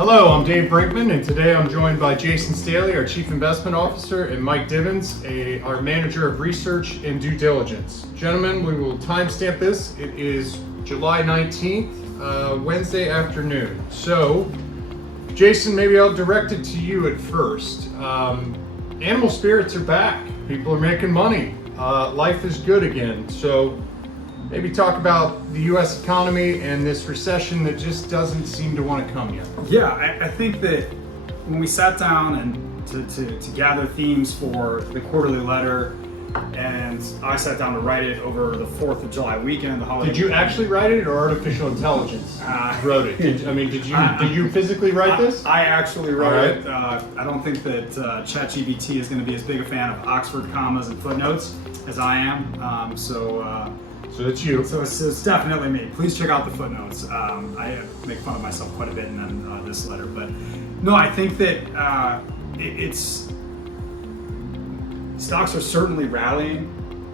Hello, I'm Dave Brinkman, and today I'm joined by Jason Staley, our Chief Investment Officer, and Mike Divens, our Manager of Research and Due Diligence. Gentlemen, we will timestamp this. It is July 19th, Wednesday afternoon. So, Jason, maybe I'll direct it to you at first. Animal spirits are back. People are making money. Life is good again. So, maybe talk about the U.S. economy and this recession that just doesn't seem to want to come yet. Yeah, I think that when we sat down and to gather themes for the quarterly letter, and I sat down to write it over the 4th of July weekend, the holiday. Did you actually write it, or artificial intelligence wrote it? Did you physically write this? I actually wrote it. I don't think that ChatGPT is going to be as big a fan of Oxford commas and footnotes as I am. So it's you. So it's definitely me. Please check out the footnotes. I make fun of myself quite a bit in this letter, but no, I think that stocks are certainly rallying,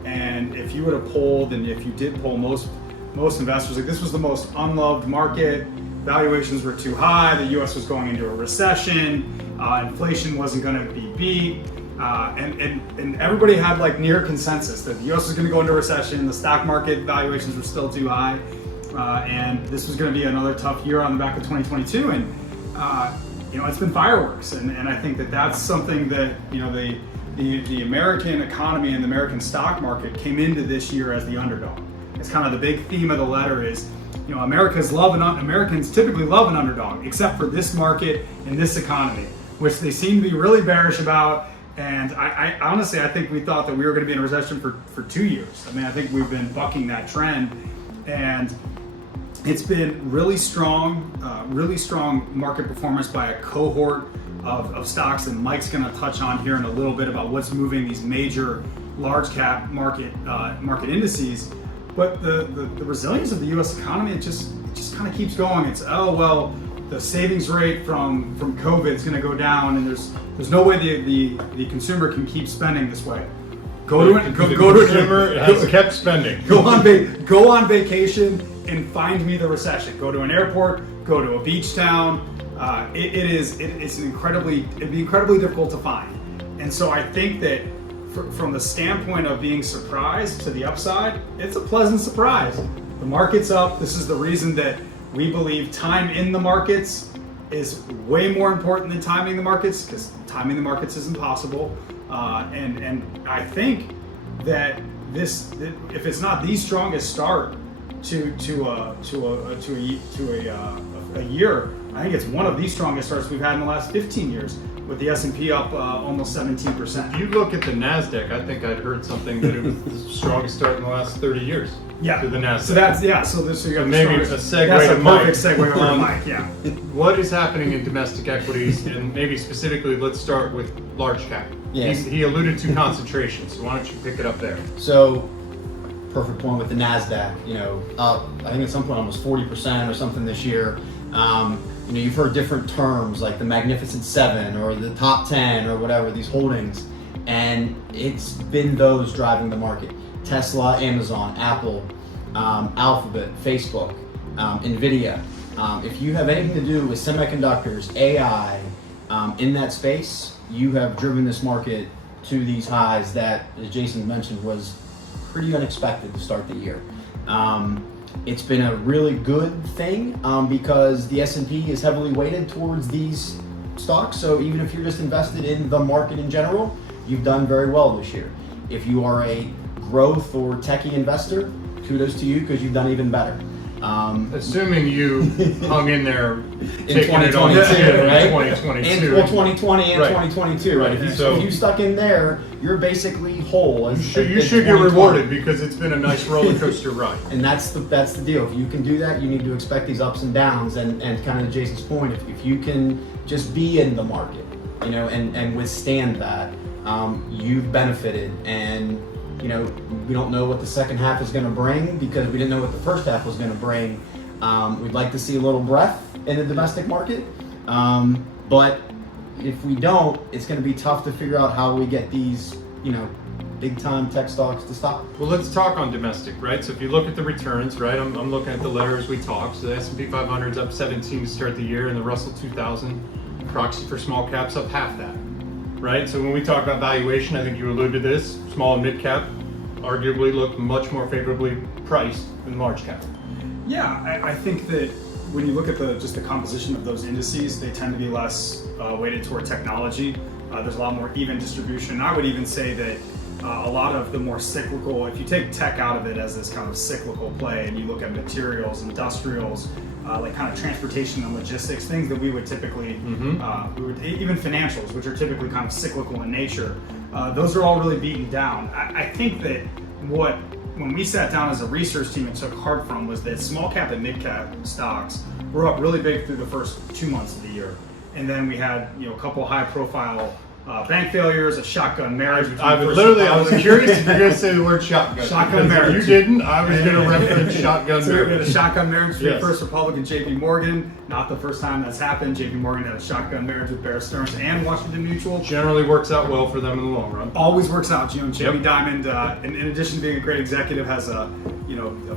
and if you would have polled, and if you did poll most investors, like this was the most unloved market. Valuations were too high. The U.S. was going into a recession. Inflation wasn't going to be beat. And everybody had like near consensus that the U.S. was going to go into a recession. The stock market valuations were still too high, and this was going to be another tough year on the back of 2022. And it's been fireworks, and I think that that's something that the American economy and the American stock market came into this year as the underdog. It's kind of the big theme of the letter is, Americans typically love an underdog, except for this market and this economy, which they seem to be really bearish about. And I honestly, I think we thought that we were going to be in a recession for 2 years. I mean, I think we've been bucking that trend, and it's been really strong market performance by a cohort of stocks, and Mike's going to touch on here in a little bit about what's moving these major large cap market indices. But the resilience of the U.S. economy, it just kind of keeps going. It's the savings rate from COVID is going to go down, and there's no way the consumer can keep spending this way. Consumer has kept spending. Go on vacation and find me the recession. Go to an airport. Go to a beach town. It'd be incredibly difficult to find. And so I think that from the standpoint of being surprised to the upside, it's a pleasant surprise. The market's up. This is the reason that we believe time in the markets is way more important than timing the markets, because timing the markets is impossible. And I think that if it's not the strongest start to a year, I think it's one of the strongest starts we've had in the last 15 years, with the S&P up almost 17%. If you look at the NASDAQ, I think I'd heard something that it was the strongest start in the last 30 years. Yeah. To the NASDAQ. So you got maybe a segue. That's a Mike. perfect segue over to Mike. Yeah. What is happening in domestic equities, and maybe specifically, let's start with large cap. Yes. He alluded to concentration, so why don't you pick it up there? So, perfect point with the NASDAQ, up, I think at some point almost 40% or something this year. You've heard different terms like the Magnificent Seven or the top 10 or whatever, these holdings, and it's been those driving the market. Tesla, Amazon, Apple, Alphabet, Facebook, Nvidia. If you have anything to do with semiconductors, AI, in that space, you have driven this market to these highs that, as Jason mentioned, was pretty unexpected to start the year. It's been a really good thing because the S&P is heavily weighted towards these stocks. So even if you're just invested in the market in general, you've done very well this year. If you are a growth or techie investor, kudos to you because you've done even better. Assuming you hung in there in taking it on 2022, right? 2022. Well, 2020 and Right. 2022, right? If you stuck in there, you're basically whole. You should get rewarded because it's been a nice roller coaster ride. And that's the deal. If you can do that, you need to expect these ups and downs. And kind of to Jason's point, if you can just be in the market, and withstand that, you've benefited. And we don't know what the second half is going to bring because we didn't know what the first half was going to bring. We'd like to see a little breath in the domestic market, but if we don't, it's going to be tough to figure out how we get these, big time tech stocks to stop? Well, let's talk on domestic, right? So if you look at the returns, right, I'm looking at the letter as we talk. So the S&P 500 is up 17 to start the year, and the Russell 2000, proxy for small caps, up half that, right? So when we talk about valuation, I think you alluded to this, small and mid cap arguably look much more favorably priced than large cap. Yeah, I think that when you look at just the composition of those indices, they tend to be less weighted toward technology. There's a lot more even distribution. I would even say that a lot of the more cyclical, if you take tech out of it as this kind of cyclical play and you look at materials, industrials, like kind of transportation and logistics, things that we would typically, even financials, which are typically kind of cyclical in nature, those are all really beaten down. I think that when we sat down as a research team and took heart from was that small cap and mid cap stocks were up really big through the first 2 months of the year. And then we had a couple high profile bank failures, a shotgun marriage. I was curious if you're going to say the word shotgun. Shotgun marriage. You didn't. I was going to reference shotgun so marriage. We had a shotgun marriage for Yes. the First Republic and JP Morgan. Not the first time that's happened. JP Morgan had a shotgun marriage with Bear Stearns and Washington Mutual. Generally works out well for them in the long run. Always works out. Jamie Yep. Dimon, in addition to being a great executive, has a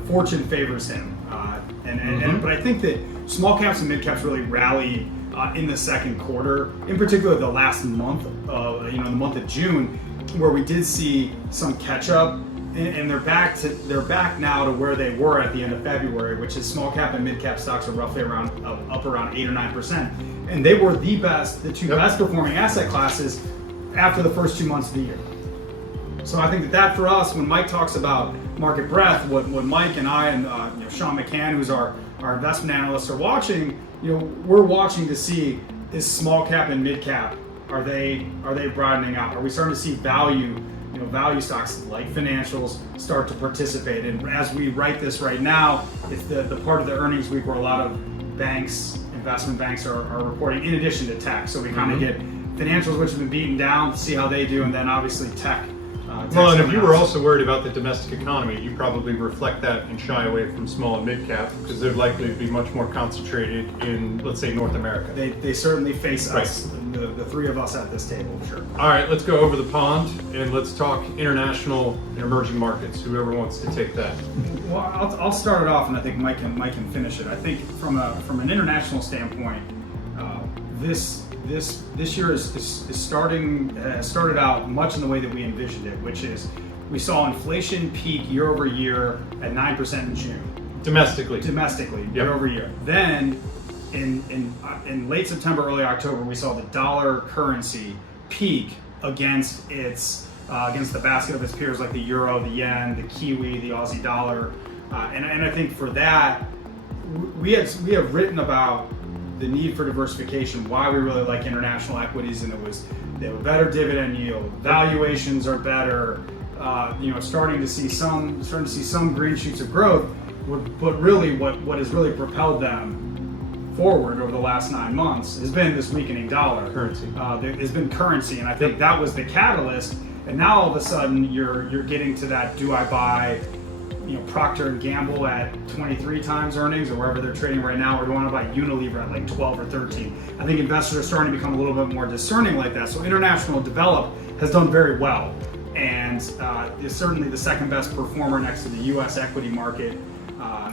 fortune favors him. But I think that small caps and mid caps really rally in the second quarter, in particular the last month, the month of June, where we did see some catch up, and they're back now to where they were at the end of February, which is small cap and mid cap stocks are roughly up around 8 or 9%, and they were the two best performing asset classes after the first 2 months of the year. So I think that for us, when Mike talks about market breadth, what Mike and I and Sean McCann, who's our investment analyst, are watching, we're watching to see, is small cap and mid cap, are they broadening out? Are we starting to see value stocks like financials start to participate? And as we write this right now, it's the part of the earnings week where a lot of banks, investment banks are reporting in addition to tech. So we kind of get financials, which have been beaten down, to see how they do, and then obviously tech. Well, and if you were also worried about the domestic economy, you probably reflect that and shy away from small and mid cap because they're likely to be much more concentrated in, let's say, North America. They certainly face us, the three of us at this table, sure. All right, let's go over the pond and let's talk international and emerging markets. Whoever wants to take that. Well, I'll start it off, and I think Mike can finish it. I think from an international standpoint, this year started out much in the way that we envisioned it, which is we saw inflation peak year over year at 9% in June. Domestically, year over year. Then in late September, early October, we saw the dollar currency peak against the basket of its peers like the euro, the yen, the kiwi, the Aussie dollar, and I think for that we have written about the need for diversification, why we really like international equities, and they have a better dividend yield, valuations are better, starting to see some green shoots of growth. But really, what has really propelled them forward over the last 9 months has been this weakening dollar. Currency. There has been currency, and I think that was the catalyst. And now all of a sudden, you're getting to that: do I buy Procter & Gamble at 23 times earnings or wherever they're trading right now, or do I want to buy Unilever at like 12 or 13? I think investors are starting to become a little bit more discerning like that. So international developed has done very well, and is certainly the second best performer next to the U.S. equity market,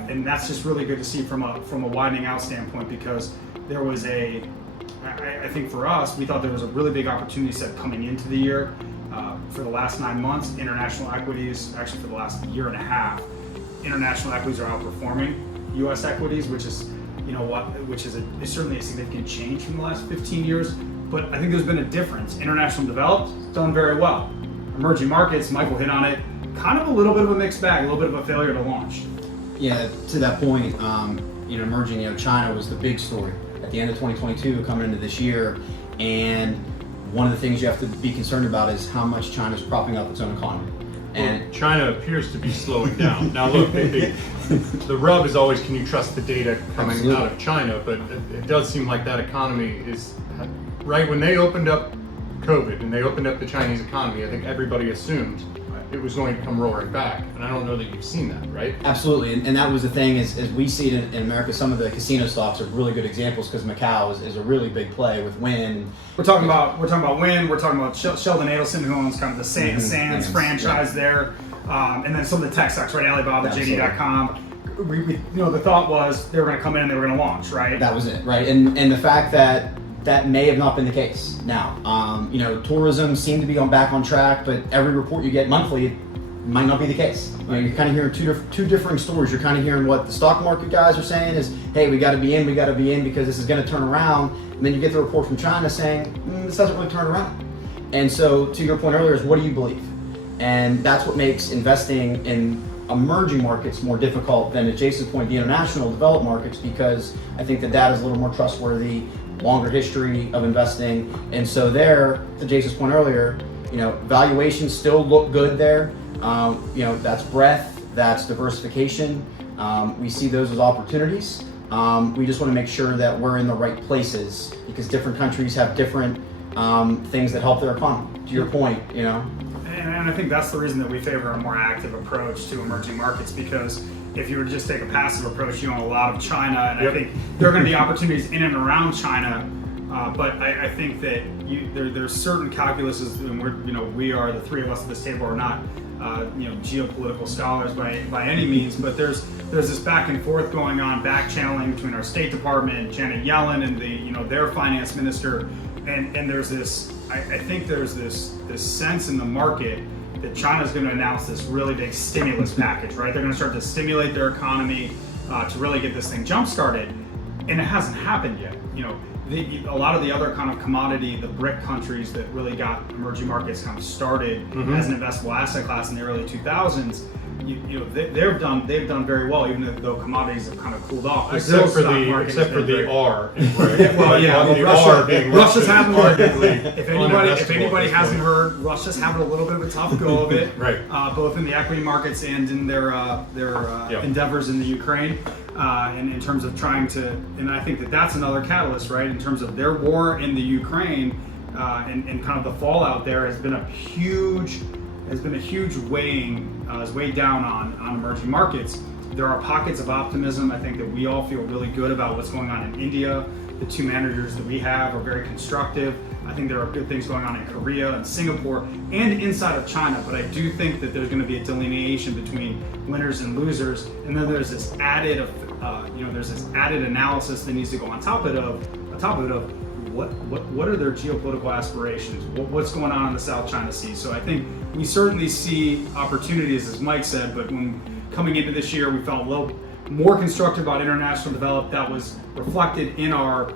and that's just really good to see from a widening out standpoint, because there was I think for us, we thought there was a really big opportunity set coming into the year. For the last 9 months, international equities, actually for the last year and a half, international equities are outperforming U.S. equities, which is certainly a significant change from the last 15 years. But I think there's been a difference. International developed, done very well. Emerging markets, Michael hit on it, kind of a little bit of a mixed bag, a little bit of a failure to launch. Yeah, to that point, emerging, China was the big story at the end of 2022, coming into this year, and one of the things you have to be concerned about is how much China's propping up its own economy. And China appears to be slowing down. Now look, the rub is always, can you trust the data coming out of China? But it does seem like that economy is, right when they opened up COVID and they opened up the Chinese economy, I think everybody assumed it was going to come roaring back. And I don't know that you've seen that, right? Absolutely, and that was the thing is we see it in America. Some of the casino stocks are really good examples because Macau is a really big play with Wynn. We're talking about Wynn. We're talking about Sheldon Adelson, who owns kind of the Sands franchise there, and then some of the tech stocks, right? Alibaba, Absolutely. JD.com. We the thought was they were going to come in and they were going to launch, right? That was it, right? And the fact that may have not been the case. Now, tourism seemed to be back on track, but every report you get monthly might not be the case. You're kind of hearing two differing stories. You're kind of hearing what the stock market guys are saying is, hey, we got to be in because this is going to turn around. And then you get the report from China saying, this doesn't really turn around. And so, to your point earlier, is what do you believe? And that's what makes investing in emerging markets more difficult than, at Jason's point, the international developed markets, because I think the data is a little more trustworthy, longer history of investing. And so there, to Jason's point earlier, valuations still look good there. That's breadth, that's diversification. We see those as opportunities. We just want to make sure that we're in the right places because different countries have different things that help their economy. To your point, And I think that's the reason that we favor a more active approach to emerging markets, because if you were to just take a passive approach, you own a lot of China, and I think there are going to be opportunities in and around China. But I think that there's certain calculuses, and we are, the three of us at this table are not geopolitical scholars by any means, but there's this back and forth going on, back channeling between our State Department, Janet Yellen, and their finance minister, and there's this. I think there's this sense in the market that China's going to announce this really big stimulus package, right? They're going to start to stimulate their economy to really get this thing jump started, and it hasn't happened yet. A lot of the other kind of commodity, the BRIC countries that really got emerging markets kind of started as an investable asset class in the early 2000s, they've done very well, even though commodities have kind of cooled off. Except for the R. Russia's having if anybody hasn't heard, Russia's having a little bit of a tough go of it, right? Both in the equity markets and in their endeavors in the Ukraine. In terms of trying to, and I think that's another catalyst, right? In terms of their war in the Ukraine and kind of the fallout there has been a huge weighing, has weighed down on emerging markets. There are pockets of optimism. I think that we all feel really good about what's going on in India. The two managers that we have are very constructive. I think there are good things going on in Korea and Singapore and inside of China, but I do think that there's going to be a delineation between winners and losers, and then there's this added analysis that needs to go on top of it. What are their geopolitical aspirations? What's going on in the South China Sea? So I think we certainly see opportunities, as Mike said, but when coming into this year, we felt a little more constructive about international development. That was reflected in our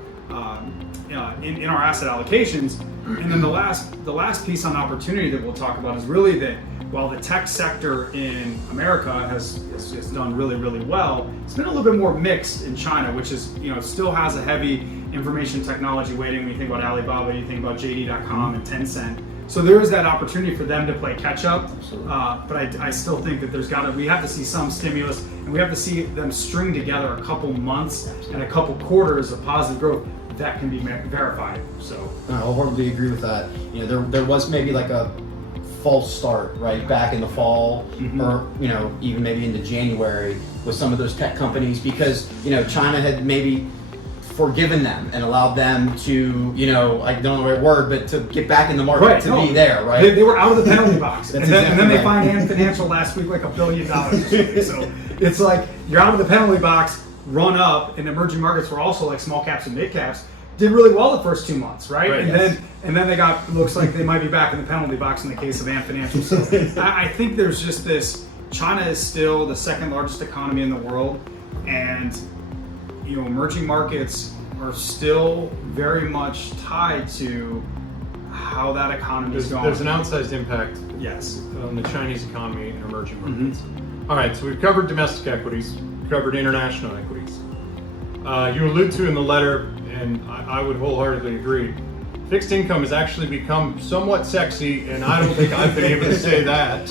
in our asset allocations. And then the last piece on opportunity that we'll talk about is really that while the tech sector in America has done really, really well, it's been a little bit more mixed in China, which is, still has a heavy information technology weighting. When you think about Alibaba, you think about JD.com and Tencent. So there is that opportunity for them to play catch up. But I still think that we have to see some stimulus, and we have to see them string together a couple months and a couple quarters of positive growth that can be verified. So I wholeheartedly agree with that. There was maybe like a false start right back in the fall, or even maybe into January with some of those tech companies, because China had maybe forgiven them and allowed them to I don't know the right word, but to get back in the market, be there, right? They were out of the penalty box, and then they fined Ant Financial last week like $1 billion. So it's like you're out of the penalty box, run up, and emerging markets were also like small caps and mid caps did really well the first 2 months, right? And then they looks like they might be back in the penalty box in the case of Ant Financial. So I think there's just this. China is still the second largest economy in the world, and emerging markets are still very much tied to how that economy is going. There's an outsized impact, yes, on the Chinese economy and emerging markets. All right, so we've covered domestic equities, we've covered international equities. You allude to in the letter, and I would wholeheartedly agree, fixed income has actually become somewhat sexy, and I don't think I've been able to say that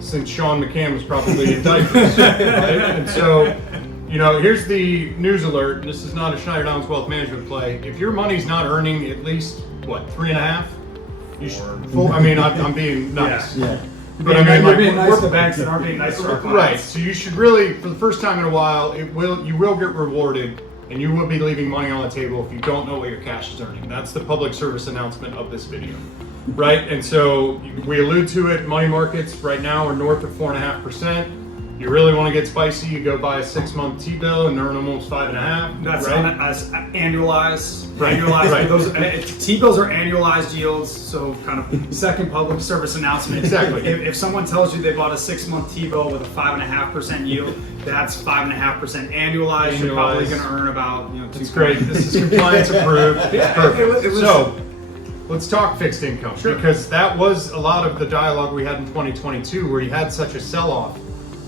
since Sean McCann was probably in diapers, right? And so, here's the news alert. This is not a Schneider Downs Wealth Management play. If your money's not earning at least, 3.5? You should, 4. I mean, I'm being nice. Yeah. But I mean, you're like, being nice we're- to banks that aren't being nice to our Right. clients. So you should really, for the first time in a while, you will get rewarded, and you will be leaving money on the table if you don't know what your cash is earning. That's the public service announcement of this video, right? And so we allude to it. Money markets right now are north of 4.5%. You really want to get spicy, you go buy a 6-month T-bill and earn almost 5.5. That's right? as annualized. Right. Annualized. Right. Those T-bills are annualized yields. So kind of second public service announcement. Exactly. If someone tells you they bought a 6-month T-bill with a 5.5% yield, that's 5.5% annualized. You're probably going to earn about 2. That's great. This is compliance approved. Yeah, Perfect. it was- So let's talk fixed income, Sure. because that was a lot of the dialogue we had in 2022, where you had such a sell-off.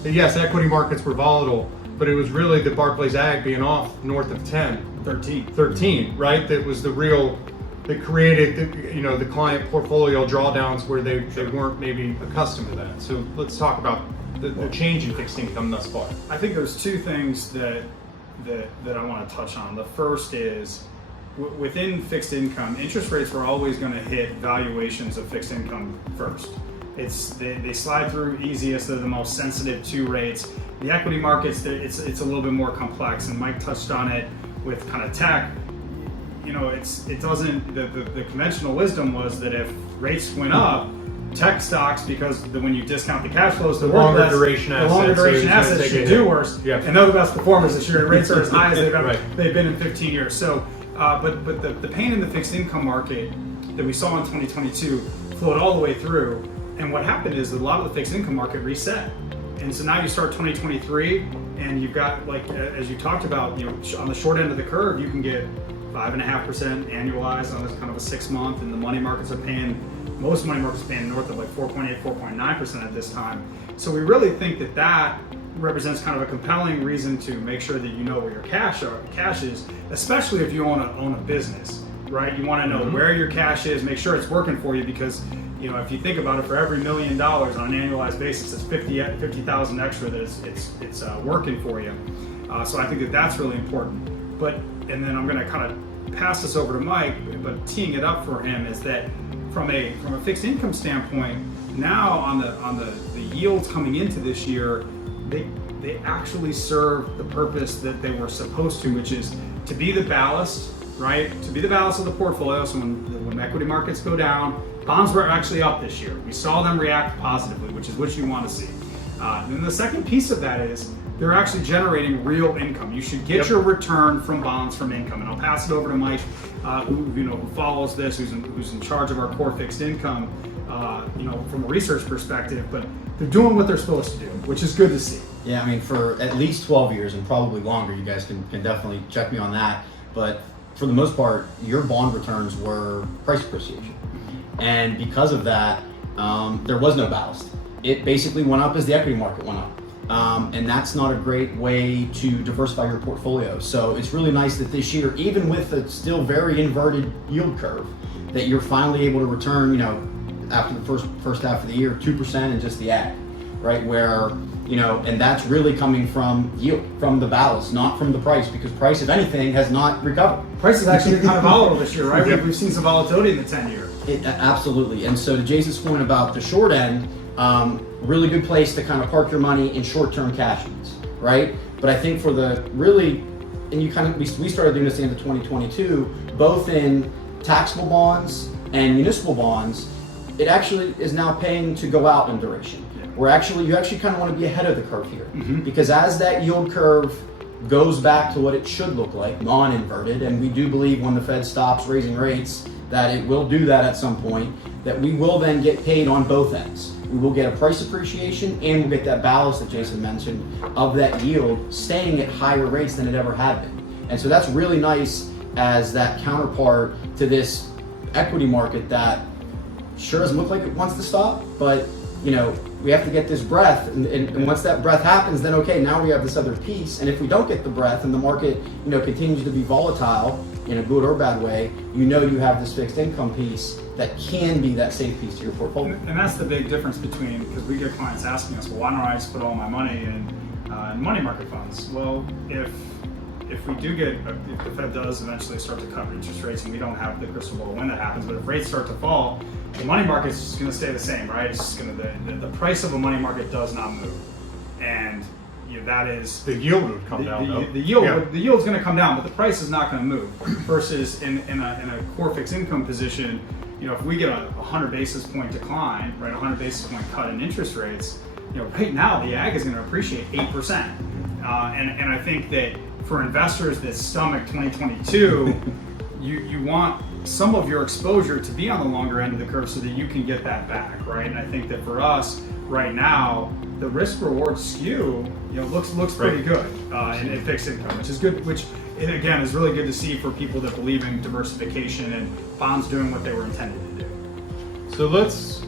Yes, equity markets were volatile, but it was really the Barclays Ag being off north of 10, 13, right? That was the real, that created the client portfolio drawdowns where they weren't maybe accustomed to that. So let's talk about the change in fixed income thus far. I think there's two things that I want to touch on. The first is within fixed income, interest rates were always going to hit valuations of fixed income first. They slide through easiest. They're the most sensitive to rates. The equity markets, it's a little bit more complex, and Mike touched on it with kind of tech. It doesn't. The conventional wisdom was that if rates went up, tech stocks, because when you discount the cash flows, the longer less, duration the longer assets, duration so it's gonna assets take a should do hit. worse. Yeah. And they're the best performers this year. Rates are as high as Right. they've been in 15 years. So, but the pain in the fixed income market that we saw in 2022 flowed all the way through. And what happened is a lot of the fixed income market reset. And so now you start 2023, and you've got, like, as you talked about, on the short end of the curve, you can get 5.5% annualized on this kind of a 6-month, and the money markets are paying, most money markets are paying north of like 4.8, 4.9% at this time. So we really think that represents kind of a compelling reason to make sure that you know where your cash is, especially if you own a business, right? You want to know where your cash is, make sure it's working for you, because if you think about it, for every $1 million on an annualized basis, it's 50,000 extra that it's working for you. So I think that's really important. And then I'm going to kind of pass this over to Mike, but teeing it up for him is that from a fixed income standpoint, now on the yields coming into this year, they actually serve the purpose that they were supposed to, which is to be the ballast, right? To be the ballast of the portfolio. So when equity markets go down, bonds were actually up this year. We saw them react positively, which is what you want to see. Then the second piece of that is they're actually generating real income. You should get your return from bonds from income. And I'll pass it over to Mike, who follows this, who's in charge of our core fixed income, from a research perspective. But they're doing what they're supposed to do, which is good to see. Yeah, I mean, for at least 12 years and probably longer, you guys can definitely check me on that. But for the most part, your bond returns were price appreciation. And because of that, there was no ballast. It basically went up as the equity market went up. And that's not a great way to diversify your portfolio. So it's really nice that this year, even with a still very inverted yield curve, that you're finally able to return, after the first half of the year, 2% in just the ag, right? Where, and that's really coming from yield, from the ballast, not from the price, because price, if anything, has not recovered. Price is actually kind of volatile this year, right? We've seen some volatility in the 10-year. Absolutely. And so to Jason's point about the short end, really good place to kind of park your money in short-term cash needs, right? But I think for the really, and we started doing this at the end of 2022, both in taxable bonds and municipal bonds, it actually is now paying to go out in duration. You actually kind of want to be ahead of the curve here, because as that yield curve goes back to what it should look like, non-inverted, and we do believe when the Fed stops raising rates that it will do that at some point, that we will then get paid on both ends. We will get a price appreciation, and we'll get that ballast that Jason mentioned of that yield staying at higher rates than it ever had been. And so that's really nice as that counterpart to this equity market that sure doesn't look like it wants to stop, but we have to get this breath, and once that breath happens, then okay, now we have this other piece. And if we don't get the breath and the market continues to be volatile in a good or bad way, you have this fixed income piece that can be that safe piece to your portfolio. And that's the big difference between, because we get clients asking us, well, why don't I just put all my money in money market funds? Well, if if we do get, if the Fed does eventually start to cut interest rates, and we don't have the crystal ball when that happens, but if rates start to fall, the money market's just going to stay the same, right? It's just going to, the price of a money market does not move, and that is the yield would come down. The yield's going to come down, but the price is not going to move. Versus in a core fixed income position, if we get a 100 basis point decline, right, 100 basis point cut in interest rates, right now the ag is going to appreciate 8%, and I think that for investors that stomach 2022, you want some of your exposure to be on the longer end of the curve so that you can get that back, right? And I think that for us right now, the risk reward skew, looks pretty good in fixed income, which is good. Which again is really good to see for people that believe in diversification and bonds doing what they were intended to do. So let's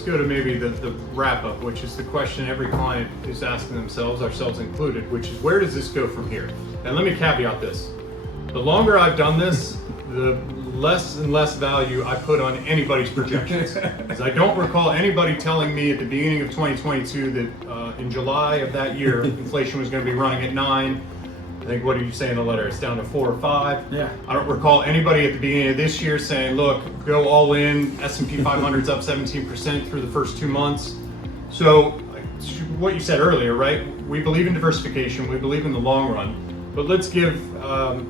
go to maybe the wrap up, which is the question every client is asking themselves, ourselves included, which is where does this go from here? And let me caveat this: the longer I've done this, the less and less value I put on anybody's projections. Because I don't recall anybody telling me at the beginning of 2022 that in July of that year, inflation was going to be running at 9. I think, what did you say in the letter? It's down to 4 or 5. Yeah. I don't recall anybody at the beginning of this year saying, look, go all in, S&P 500's up 17% through the first 2 months. So what you said earlier, right? We believe in diversification, we believe in the long run. But let's give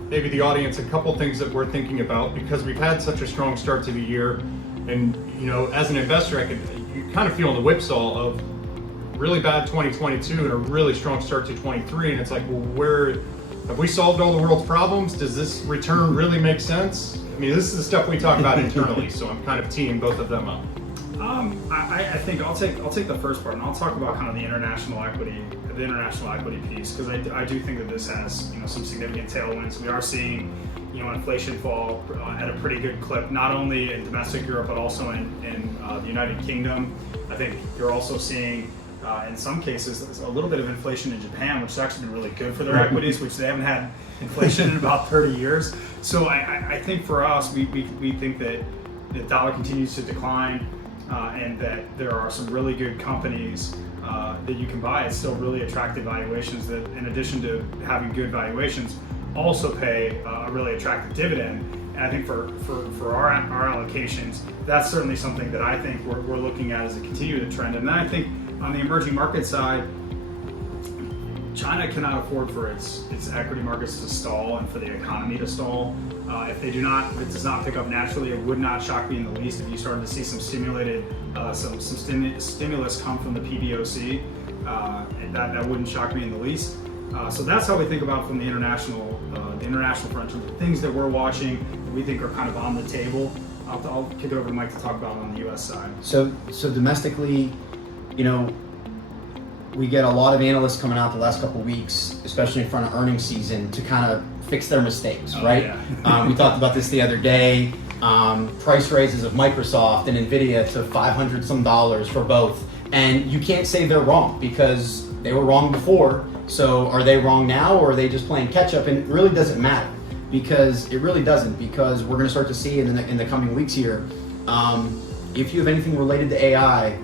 maybe the audience a couple things that we're thinking about, because we've had such a strong start to the year. And as an investor, you kind of feel in the whipsaw of really bad 2022 and a really strong start to 23. And it's like, well, where have we solved all the world's problems? Does this return really make sense? I mean, this is the stuff we talk about internally, so I'm kind of teeing both of them up. I think I'll take the first part, and I'll talk about kind of the international equity piece, because I do think that this has some significant tailwinds. We are seeing inflation fall at a pretty good clip, not only in domestic Europe but also in the United Kingdom. I think you're also seeing in some cases a little bit of inflation in Japan, which has actually been really good for their equities, which they haven't had inflation in about 30 years. So I think for us, we think that the dollar continues to decline. And that there are some really good companies that you can buy at still really attractive valuations that, in addition to having good valuations, also pay a really attractive dividend. And I think for our allocations, that's certainly something that I think we're looking at as a continued trend. And then I think on the emerging market side, China cannot afford for its equity markets to stall and for the economy to stall. If it does not pick up naturally, it would not shock me in the least if you started to see some stimulus come from the PBOC, and that wouldn't shock me in the least. So that's how we think about it from the international front, in terms of things that we're watching that we think are kind of on the table. I'll kick it over to Mike to talk about on the U.S. side. So domestically, we get a lot of analysts coming out the last couple of weeks, especially in front of earnings season, to kind of fix their mistakes, right? Yeah. We talked about this the other day. Price raises of Microsoft and Nvidia to $500 some for both, and you can't say they're wrong because they were wrong before. So are they wrong now, or are they just playing catch up? And it really doesn't matter, because it really doesn't, because we're going to start to see in the coming weeks here. If you have anything related to AI,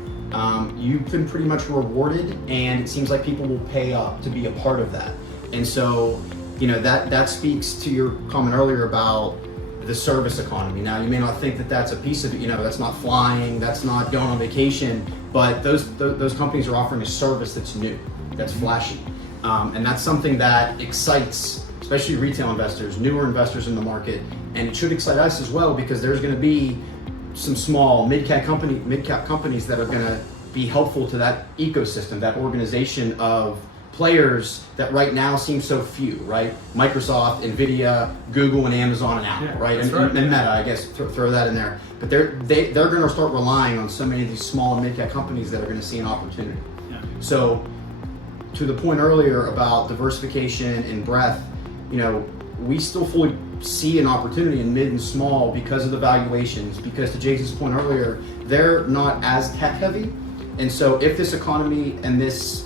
you've been pretty much rewarded, and it seems like people will pay up to be a part of that. And so, that speaks to your comment earlier about the service economy. Now, you may not think that that's a piece of it, that's not flying, that's not going on vacation, but those companies are offering a service that's new, that's flashy. And that's something that excites, especially retail investors, newer investors in the market, and it should excite us as well, because there's going to be some small mid-cap companies that are going to be helpful to that ecosystem, that organization of players that right now seem so few, right? Microsoft, Nvidia, Google, and Amazon, and Apple, right? And Meta, I guess, throw that in there. But they're going to start relying on so many of these small and mid-cap companies that are going to see an opportunity. Yeah. So, to the point earlier about diversification and breadth, we still fully see an opportunity in mid and small because of the valuations, because to Jason's point earlier, they're not as tech heavy. And so if this economy and this,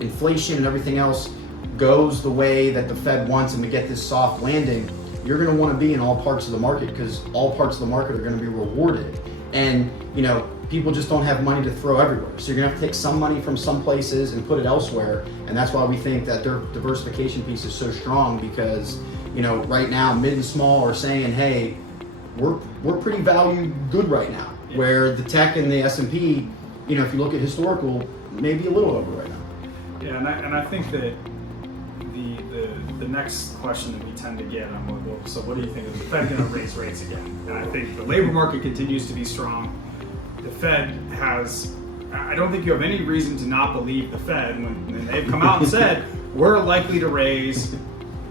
inflation and everything else goes the way that the Fed wants and we get this soft landing, you're going to want to be in all parts of the market, because all parts of the market are going to be rewarded. And, people just don't have money to throw everywhere. So you're gonna have to take some money from some places and put it elsewhere. And that's why we think that their diversification piece is so strong, because, you know, right now mid and small are saying, hey, we're pretty value good right now. Yeah. Where the tech and the S&P, you know, if you look at historical, maybe a little over right now. Yeah, and I think that the next question that we tend to get on, well, so what do you think? Is the Fed going to raise rates again? And I think the labor market continues to be strong. The Fed has, I don't think you have any reason to not believe the Fed when they've come out and said, we're likely to raise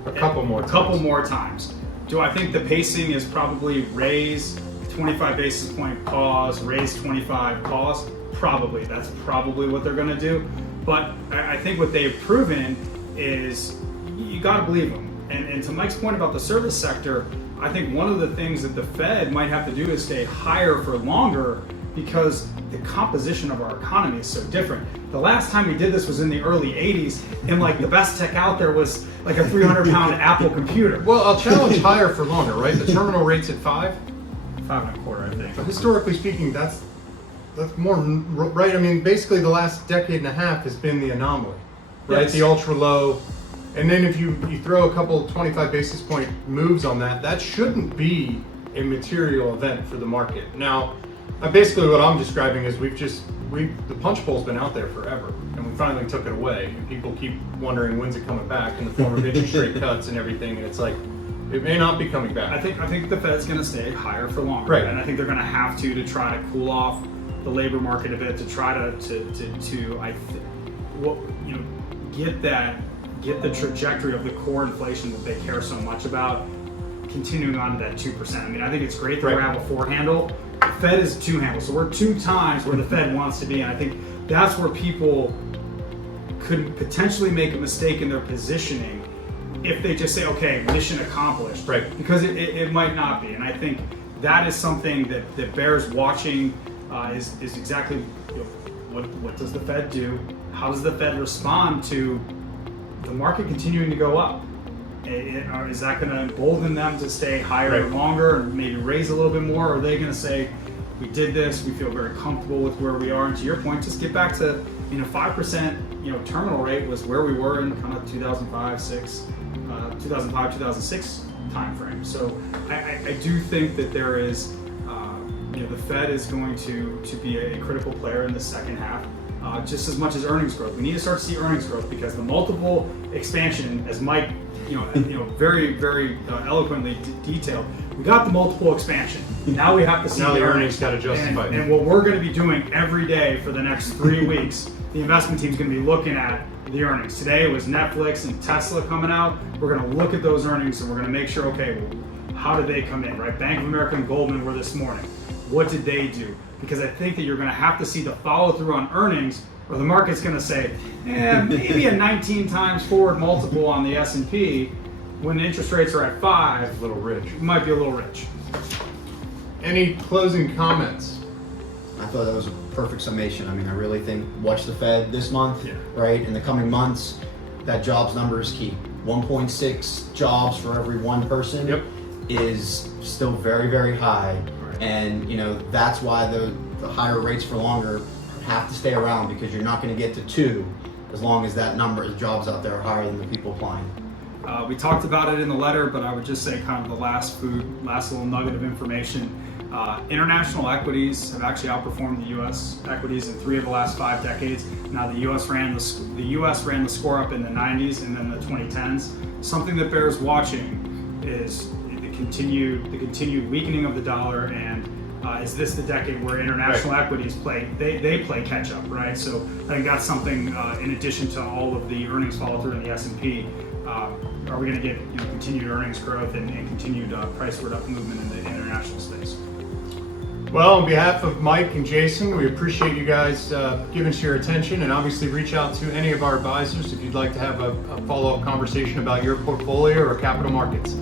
A couple more times. Do I think the pacing is probably raise 25 basis point, pause, raise 25, pause? Probably. That's probably what they're going to do. But I think what they've proven is you got to believe them. And to Mike's point about the service sector, I think one of the things that the Fed might have to do is stay higher for longer, because the composition of our economy is so different. The last time we did this was in the early 80s, and like the best tech out there was like a 300-pound Apple computer. Well, I'll challenge higher for longer, right? The terminal rate's at 5. 5.25, I think. But historically speaking, that's more right. I mean, basically the last decade and a half has been the anomaly, right? Yes. The ultra low, and then if you throw a couple 25 basis point moves on that, that shouldn't be a material event for the market. Now, basically what I'm describing is the punch bowl's been out there forever, and we finally took it away. And people keep wondering when's it coming back in the form of interest rate cuts and everything, and it's like, it may not be coming back. I think the Fed's going to stay higher for longer, right? And I think they're going to have to try to cool off the labor market a bit, to try to get the trajectory of the core inflation that they care so much about continuing on to that 2%. I mean, I think it's great that we have a 4 handle. The Fed is 2 handle, so we're 2 times where the Fed wants to be, and I think that's where people could potentially make a mistake in their positioning if they just say, okay, mission accomplished. Right. Because it might not be. And I think that is something that bears watching, is exactly, you know, what does the Fed do? How does the Fed respond to the market continuing to go up? Or is that going to embolden them to stay higher Right. longer and maybe raise a little bit more? Or are they going to say, we did this, we feel very comfortable with where we are, and to your point, just get back to, 5%, terminal rate was where we were in kind of 2005-2006 timeframe. So I do think that there is, the Fed is going to be a critical player in the second half, just as much as earnings growth. We need to start to see earnings growth, because the multiple expansion, as Mike, very, very eloquently detailed, we got the multiple expansion. Now we have to see Now the the earnings got to justify it. And what we're going to be doing every day for the next 3 weeks, the investment team's going to be looking at the earnings. Today it was Netflix and Tesla coming out. We're going to look at those earnings, and we're going to make sure, okay, well, how did they come in, right? Bank of America and Goldman were this morning. What did they do? Because I think that you're going to have to see the follow through on earnings, or the market's going to say, maybe a 19 times forward multiple on the S&P when interest rates are at 5. A little rich. Might be a little rich. Any closing comments? I thought that was a perfect summation. I mean, I really think watch the Fed this month, Yeah. right? In the coming months, that jobs number is key. 1.6 jobs for every one person Yep. is still very, very high. Right. And, that's why the higher rates for longer have to stay around, because you're not going to get to 2 as long as that number of jobs out there are higher than the people applying. We talked about it in the letter, but I would just say kind of the last little nugget of information. International equities have actually outperformed the U.S. equities in 3 of the last 5 decades. Now the U.S. ran the score up in the 90s and then the 2010s. Something that bears watching is the continued weakening of the dollar, and is this the decade where international equities play catch up, right? So I think that's something in addition to all of the earnings follow through in the S&P. Are we going to get continued earnings growth and continued price movement in the international space? Well, on behalf of Mike and Jason, we appreciate you guys giving us your attention, and obviously reach out to any of our advisors if you'd like to have a follow-up conversation about your portfolio or capital markets.